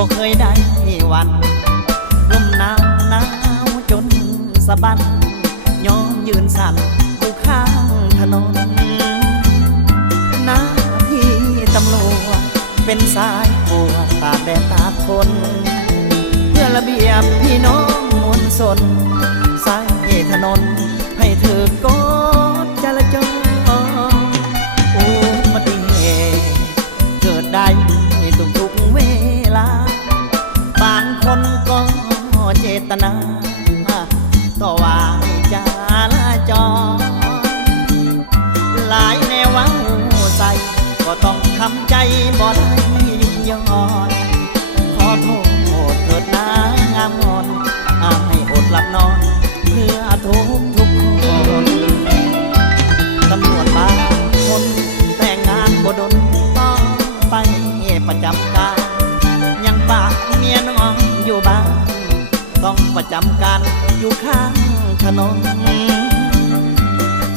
บ่เคยได้วันลมหนาวหนาวจนสะบันยอมยืนสั่นอยู่ข้างถนนหน้าที่ตำรวจเป็นสายปวดตากแดดตากฝนเพื่อระเบียบพี่น้องมวลชนสายถนนให้ถือกฎจราจรอุบัติเหตุเกิดได้ทุกเวลาบางคนก็เจตนาต่อว่าจราจรหลายแนวว้าใส่ก็ต้องทำใจบ่ได้หยุดย่อนขอโทษเถิดนะงามงอนให้อดหลับนอนเพื่อทุกคนตำรวจบางคนแต่งงานบ่ดนต้องไปประจำการยังปากเมียน้องอยู่บ้านต้องประจำการอยู่ข้างถนน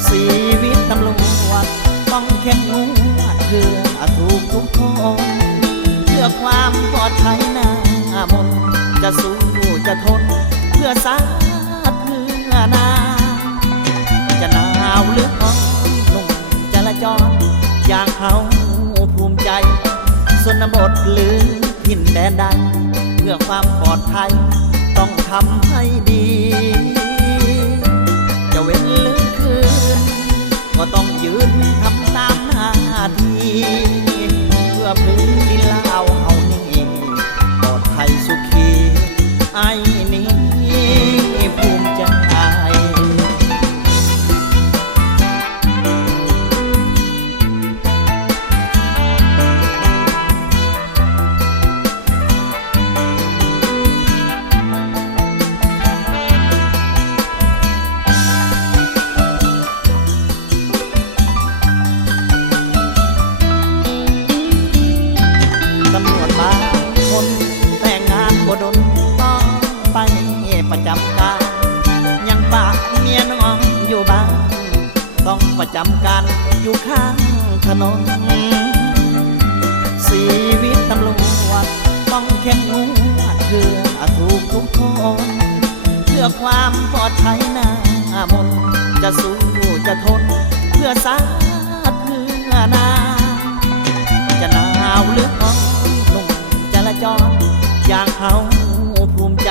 ชีวิตตำรวจต้องเข้มงวดเพื่อทุกคนเพื่อความปลอดภัยหน้ามนจะสู้จะทนเพื่อชาติเพื่อนาจะหนาวหรือร้อนหนุ่มจราจรอย่างเขาภูมิใจชนบทหรือถิ่นแดนใดเพื่อความปลอดภัยต้องทำให้ดีจะเว้นหรือคืนก็ต้องยืนทำตามหน้าที่เพื่อพื้นดินลาวเฮานี่ปลอดภัยสุขีไอ้นี้ภูมิใจตำรวจบางคนแต่งงานบ่ดนต้องไปประจำการยังปากเมียน้องอยู่บ้านต้องประจำการอยู่ข้างถนนชีวิตตำรวจต้องเข้มงวดเพื่อทุกคนเพื่อความปลอดภัยหน้ามนจะสู้จะทนเพื่อชาติเพื่อนาจะหนาวหรือร้อนจราจรอย่างเขาภูมิใจ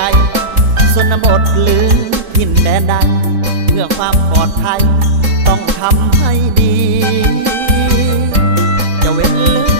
ชนบทหรือถิ่นแดนใดเพื่อความปลอดภัยต้องทำให้ดีจะเว้นหรือ